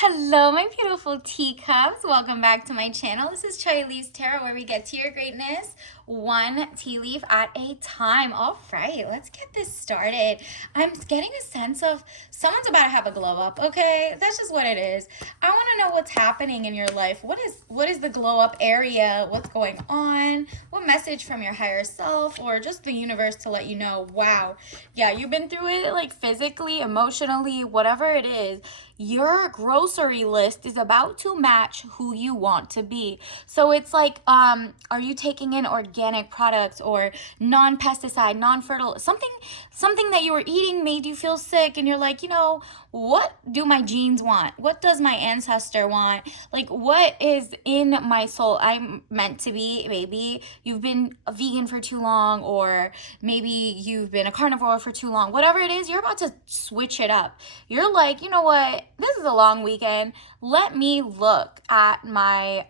Hello, my beautiful teacups. Welcome back to my channel. This is Chai Leaves Tarot, where we get to your greatness one tea leaf at a time. All right, let's get this started. I'm getting a sense of someone's about to have a glow up, okay? That's just what it is. I want to know what's happening in your life. What is the glow up area? What's going on? What message from your higher self or just the universe to let you know, wow, yeah, you've been through it like physically, emotionally, whatever it is. Your grocery list is about to match who you want to be. So it's like, are you taking in organic products or non-pesticide, non-fertile, something that you were eating made you feel sick and you're like, what do my genes want? What does my ancestor want? Like, what is in my soul I'm meant to be? Maybe you've been a vegan for too long, or maybe you've been a carnivore for too long. Whatever it is, you're about to switch it up. You're like, you know what? This is a long weekend. Let me look at my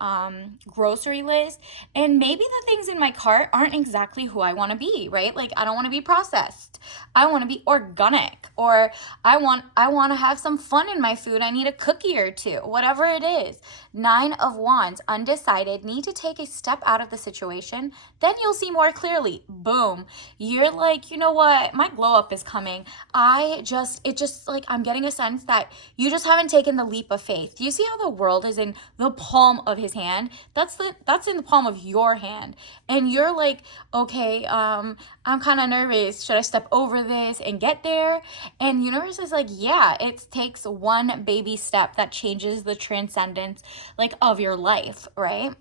grocery list, and maybe the things in my cart aren't exactly who I want to be, right? Like, I don't want to be processed. I want to be organic, or I want to have some fun in my food. I need a cookie or two, whatever it is. 9 of Wands, undecided, need to take a step out of the situation. Then you'll see more clearly. Boom. You're like, you know what? My glow up is coming. I'm getting a sense that you just haven't taken the leap of faith. Do you see how the world is in the palm of his hand? That's in the palm of your hand. And you're like, okay, I'm kind of nervous. Should I step over this and get there? And universe is like, yeah, it takes one baby step that changes the transcendence of your life, right?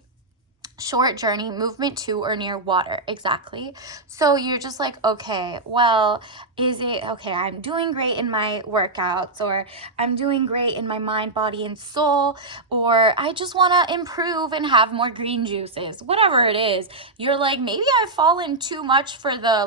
Short journey, movement to or near water. Exactly. So you're just like, okay, well, is it okay? I'm doing great in my workouts, or I'm doing great in my mind, body, and soul, or I just want to improve and have more green juices, whatever it is. You're like, maybe I've fallen too much for the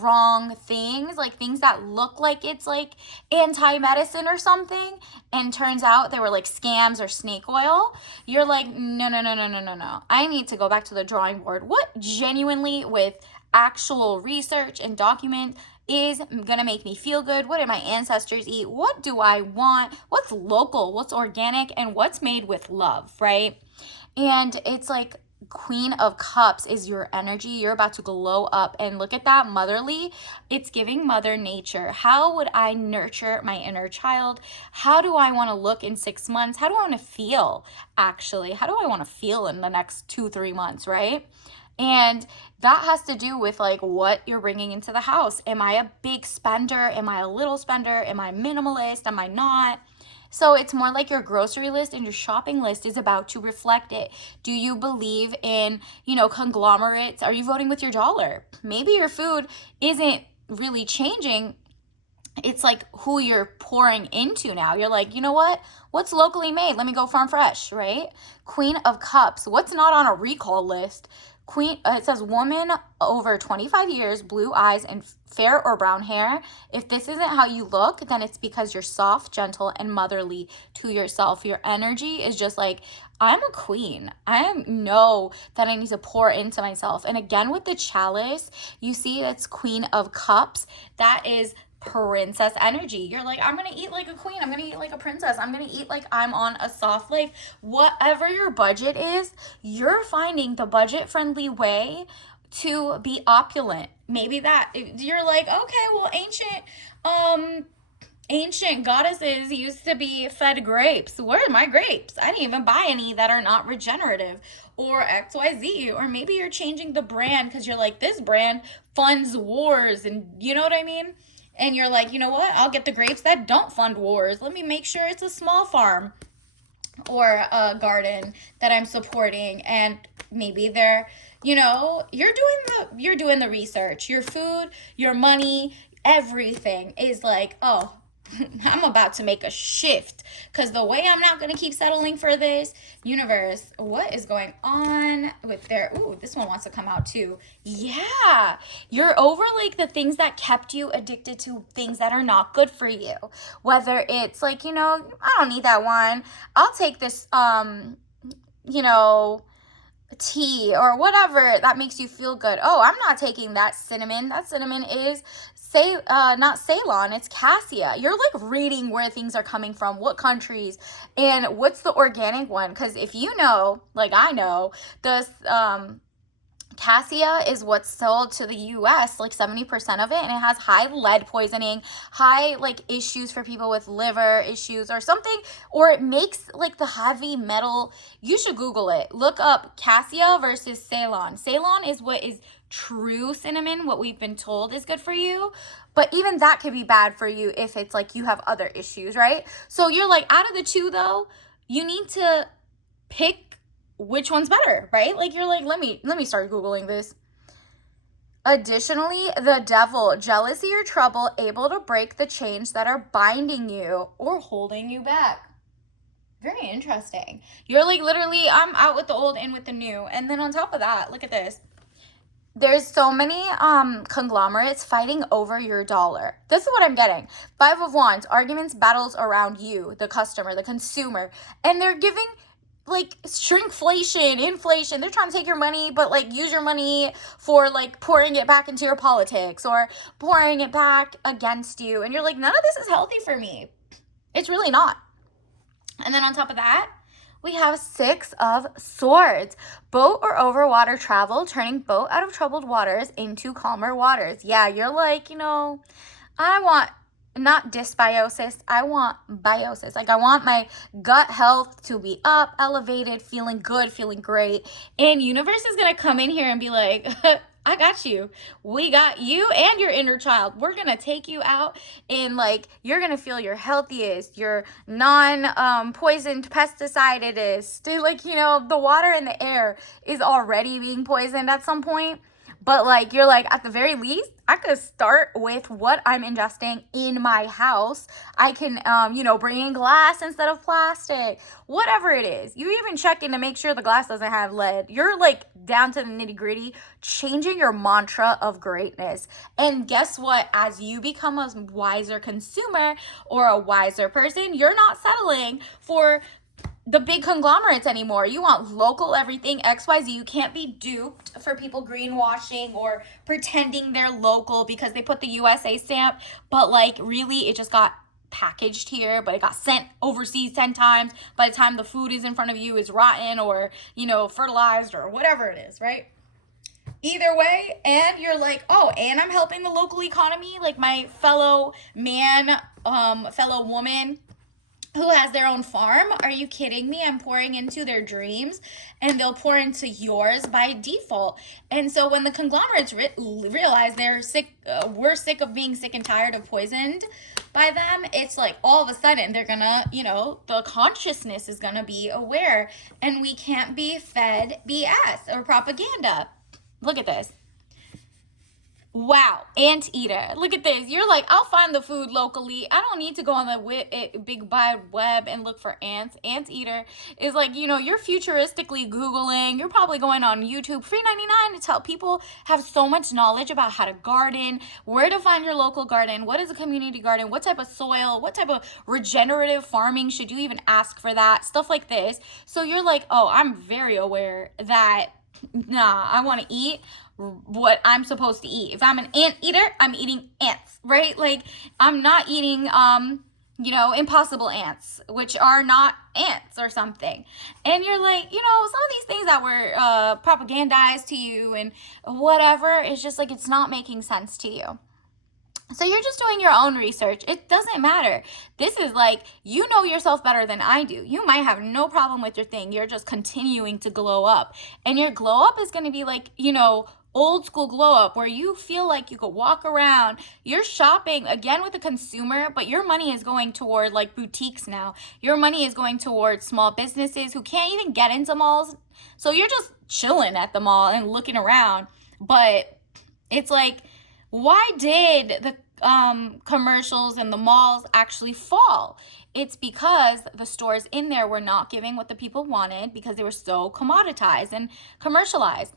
wrong things, like things that look like it's like anti-medicine or something, and turns out they were like scams or snake oil. You're like, no, no, no, no, no, no, no. I need to go back to the drawing board. What genuinely, with actual research and document, is gonna make me feel good? What did my ancestors eat? What do I want? What's local? What's organic? And what's made with love, right? And it's like, Queen of Cups is your energy. You're about to glow up, and look at that motherly. It's giving Mother Nature. How would I nurture my inner child? How do I want to look in 6 months? How do I want to feel, actually? How do I want to feel in the next 2-3 months, right? And that has to do with like what you're bringing into the house. Am I a big spender? Am I a little spender? Am I minimalist? Am I not? So it's more like your grocery list and your shopping list is about to reflect it. Do you believe in, conglomerates? Are you voting with your dollar? Maybe your food isn't really changing. It's like who you're pouring into now. You're like, you know what? What's locally made? Let me go farm fresh, right? Queen of Cups. What's not on a recall list? It says woman over 25 years, blue eyes, and fair or brown hair. If this isn't how you look, then it's because you're soft, gentle, and motherly to yourself. Your energy is just like, I'm a queen. I know that I need to pour into myself. And again, with the chalice, you see it's Queen of Cups. That is princess energy. You're like, I'm gonna eat like a queen. I'm gonna eat like a princess. I'm gonna eat like I'm on a soft life. Whatever your budget is, you're finding the budget friendly way to be opulent. Maybe that you're like, okay, well, ancient goddesses used to be fed grapes. Where are my grapes? I didn't even buy any that are not regenerative, or XYZ. Or maybe you're changing the brand because you're like, this brand funds wars, and you know what I mean? And you're like, you know what? I'll get the grapes that don't fund wars. Let me make sure it's a small farm or a garden that I'm supporting. And maybe they're, you're doing the research. Your food, your money, everything is like, oh, I'm about to make a shift, because the way I'm not going to keep settling for this. Universe, what is going on with this one wants to come out too. Yeah, you're over like the things that kept you addicted to things that are not good for you. Whether it's like, I don't need that one. I'll take this, tea or whatever that makes you feel good. Oh, I'm not taking that cinnamon. That cinnamon is not Ceylon, it's cassia. You're like reading where things are coming from, what countries, and what's the organic one. Because if you know, like I know, the cassia is what's sold to the US, like 70% of it, and it has high lead poisoning, high like issues for people with liver issues or something, or it makes like the heavy metal. You should Google it. Look up cassia versus Ceylon. Ceylon is what is true cinnamon, what we've been told is good for you. But even that could be bad for you if it's like you have other issues, right? So you're like, out of the two though, you need to pick which one's better, right? Like you're like, let me start Googling this. Additionally, the devil, jealousy or trouble, able to break the chains that are binding you or holding you back. Very interesting. You're like, literally, I'm out with the old, in with the new. And then on top of that, look at this. There's so many conglomerates fighting over your dollar. This is what I'm getting. 5 of Wands, arguments, battles around you, the customer, the consumer. And they're giving like shrinkflation, inflation. They're trying to take your money, but like use your money for like pouring it back into your politics or pouring it back against you. And you're like, none of this is healthy for me. It's really not. And then on top of that, we have 6 of Swords. Boat or over water travel, turning boat out of troubled waters into calmer waters. Yeah, you're like, I want not dysbiosis, I want biosis. Like I want my gut health to be up, elevated, feeling good, feeling great. And universe is going to come in here and be like, I got you. We got you and your inner child. We're going to take you out and like, you're going to feel your healthiest, your non-poisoned pesticidedest. Like, the water and the air is already being poisoned at some point. But like, you're like, at the very least, I could start with what I'm ingesting in my house. I can, bring in glass instead of plastic, whatever it is. You even check in to make sure the glass doesn't have lead. You're like down to the nitty gritty, changing your mantra of greatness. And guess what? As you become a wiser consumer or a wiser person, you're not settling for the big conglomerates anymore. You want local everything, XYZ. You can't be duped for people greenwashing or pretending they're local because they put the USA stamp, but like really it just got packaged here, but it got sent overseas 10 times. By the time the food is in front of you is rotten or, fertilized or whatever it is, right? Either way, and you're like, oh, and I'm helping the local economy, like my fellow man, fellow woman who has their own farm. Are you kidding me? I'm pouring into their dreams and they'll pour into yours by default. And so when the conglomerates realize they're sick, we're sick of being sick and tired of poisoned by them, it's like all of a sudden they're gonna, the consciousness is gonna be aware, and we can't be fed BS or propaganda. Look at this. Wow, anteater. Look at this. You're like, I'll find the food locally. I don't need to go on the big wide web and look for ants. Anteater is like, you're futuristically Googling. You're probably going on YouTube, free 99, to tell people have so much knowledge about how to garden, where to find your local garden, what is a community garden, what type of soil, what type of regenerative farming should you even ask for that, stuff like this. So you're like, oh, I'm very aware that, I want to eat what I'm supposed to eat. If I'm an ant eater, I'm eating ants, right? Like I'm not eating, impossible ants, which are not ants or something. And you're like, some of these things that were propagandized to you and whatever, it's just like, it's not making sense to you. So you're just doing your own research. It doesn't matter. This is like, you know yourself better than I do. You might have no problem with your thing. You're just continuing to glow up. And your glow up is going to be like, old school glow up where you feel like you could walk around. You're shopping again with the consumer, but your money is going toward like boutiques now. Your money is going toward small businesses who can't even get into malls. So you're just chilling at the mall and looking around. But it's like, why did the commercials and the malls actually fall? It's because the stores in there were not giving what the people wanted because they were so commoditized and commercialized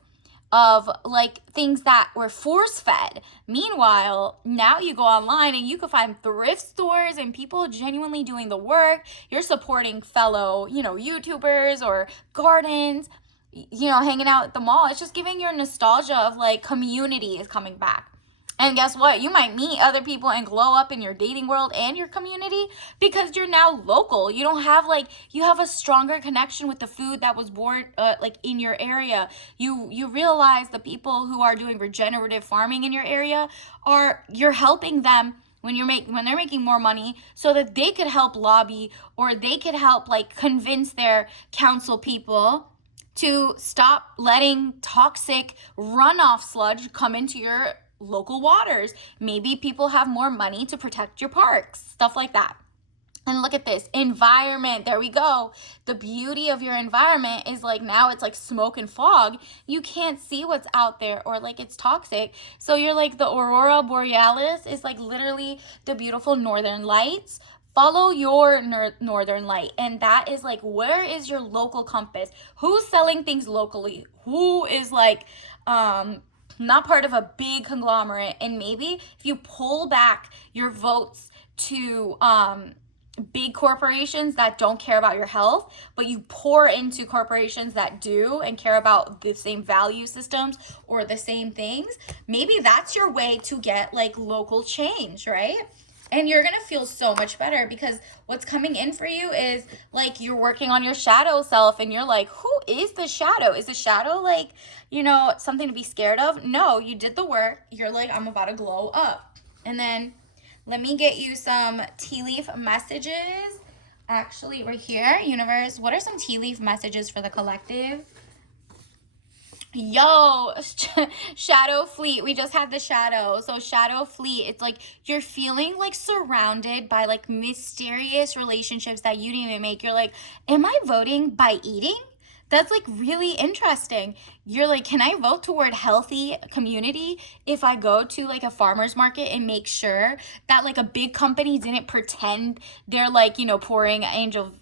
of like things that were force fed. Meanwhile, now you go online and you can find thrift stores and people genuinely doing the work. You're supporting fellow, YouTubers or gardens, hanging out at the mall. It's just giving your nostalgia of like community is coming back. And guess what? You might meet other people and glow up in your dating world and your community because you're now local. You don't have like, you have a stronger connection with the food that was born like in your area. You realize the people who are doing regenerative farming in your area you're helping them when they're making more money so that they could help lobby, or they could help like convince their council people to stop letting toxic runoff sludge come into your local waters. Maybe people have more money to protect your parks, stuff like that. And look at this environment. There we go. The beauty of your environment is like now it's like smoke and fog. You can't see what's out there, or like it's toxic. So you're like the aurora borealis is like literally the beautiful northern lights. Follow your northern light. And that is like, where is your local compass? Who's selling things locally? Who is like not part of a big conglomerate? And maybe if you pull back your votes to big corporations that don't care about your health, but you pour into corporations that do and care about the same value systems or the same things, maybe that's your way to get like local change, right? And you're gonna feel so much better because what's coming in for you is like you're working on your shadow self, and you're like, who is the shadow? Is the shadow like, something to be scared of? No, you did the work. You're like, I'm about to glow up. And then let me get you some tea leaf messages. Actually, right here, universe, what are some tea leaf messages for the collective? Yo, shadow fleet. We just had the shadow. So shadow fleet, it's like you're feeling like surrounded by like mysterious relationships that you didn't even make. You're like, am I voting by eating? That's like really interesting. You're like, can I vote toward healthy community if I go to like a farmer's market and make sure that like a big company didn't pretend they're like, pouring angel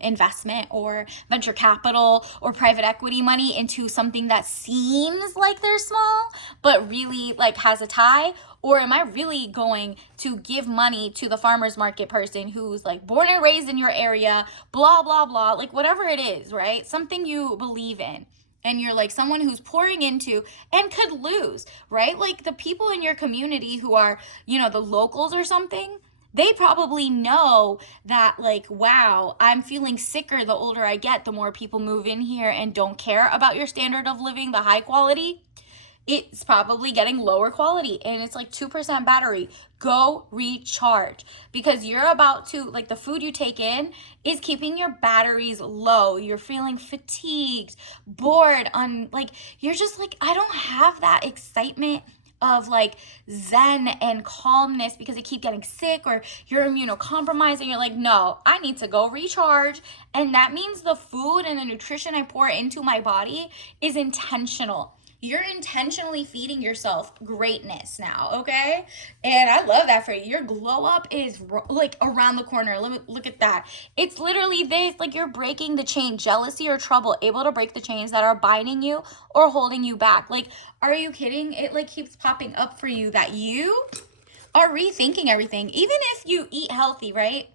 investment or venture capital or private equity money into something that seems like they're small but really like has a tie? Or am I really going to give money to the farmer's market person who's like born and raised in your area, blah blah blah, like whatever it is, right? Something you believe in, and you're like someone who's pouring into and could lose, right? Like the people in your community who are, the locals or something, they probably know that like, wow, I'm feeling sicker the older I get, the more people move in here and don't care about your standard of living, the high quality. It's probably getting lower quality, and it's like 2% battery. Go recharge, because you're about to, like, the food you take in is keeping your batteries low. You're feeling fatigued, bored, you're just like, I don't have that excitement of like zen and calmness because you keep getting sick or you're immunocompromised, and you're like, no, I need to go recharge. And that means the food and the nutrition I pour into my body is intentional. You're intentionally feeding yourself greatness now, okay? And I love that for you. Your glow up is like around the corner. Look at that. It's literally this, like you're breaking the chain, jealousy or trouble, able to break the chains that are binding you or holding you back. Like, are you kidding? It like keeps popping up for you that you are rethinking everything. Even if you eat healthy, right?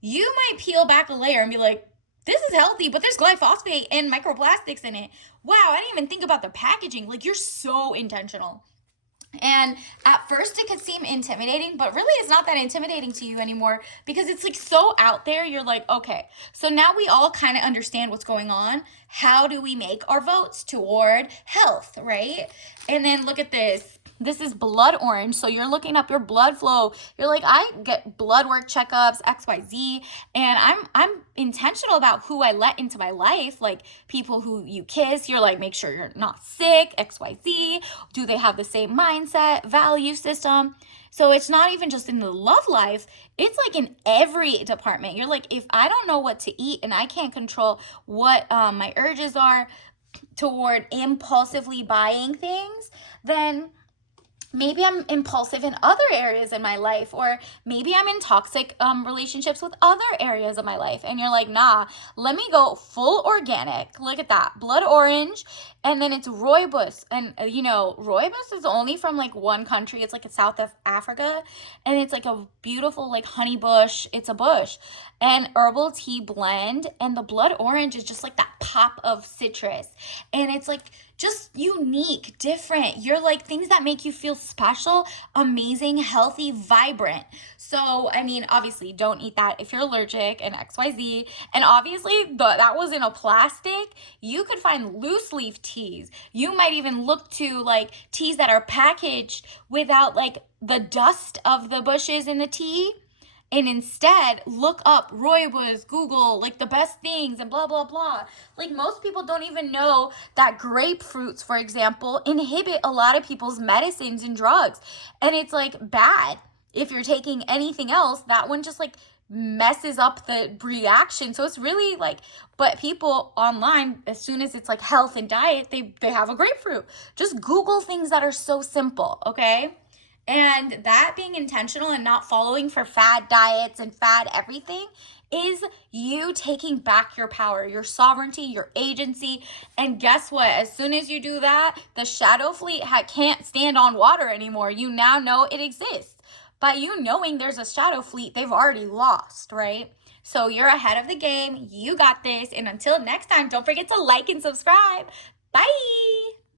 You might peel back a layer and be like, this is healthy, but there's glyphosate and microplastics in it. Wow, I didn't even think about the packaging. Like, you're so intentional. And at first it could seem intimidating, but really it's not that intimidating to you anymore because it's like so out there. You're like, okay, so now we all kind of understand what's going on. How do we make our votes toward health, right? And then look at this. This is blood orange. So you're looking up your blood flow. You're like, I get blood work checkups, XYZ, and I'm intentional about who I let into my life. Like people who you kiss, you're like, make sure you're not sick, XYZ. Do they have the same mindset, value system? So it's not even just in the love life, it's like in every department. You're like, if I don't know what to eat and I can't control what my urges are toward impulsively buying things, then maybe I'm impulsive in other areas in my life, or maybe I'm in toxic relationships with other areas of my life. And you're like, nah, let me go full organic. Look at that, blood orange. And then it's rooibos. And rooibos is only from like one country. It's like in South Africa. And it's like a beautiful like honey bush. It's a bush. And herbal tea blend. And the blood orange is just like that pop of citrus. And it's like, just unique, different. You're like things that make you feel special, amazing, healthy, vibrant. So, I mean, obviously, don't eat that if you're allergic and XYZ. And obviously, that was in a plastic. You could find loose leaf teas. You might even look to like teas that are packaged without like the dust of the bushes in the tea, and instead look up rooibos, Google like the best things and blah blah blah. Like most people don't even know that grapefruits, for example, inhibit a lot of people's medicines and drugs, and it's like bad. If you're taking anything else, that one just like messes up the reaction. So it's really like, but people online, as soon as it's like health and diet, they have a grapefruit. Just Google things that are so simple, okay? And that being intentional and not following for fad diets and fad everything is you taking back your power, your sovereignty, your agency. And guess what? As soon as you do that, the shadow fleet can't stand on water anymore. You now know it exists. By you knowing there's a shadow fleet, they've already lost, right? So you're ahead of the game. You got this. And until next time, don't forget to like and subscribe. Bye.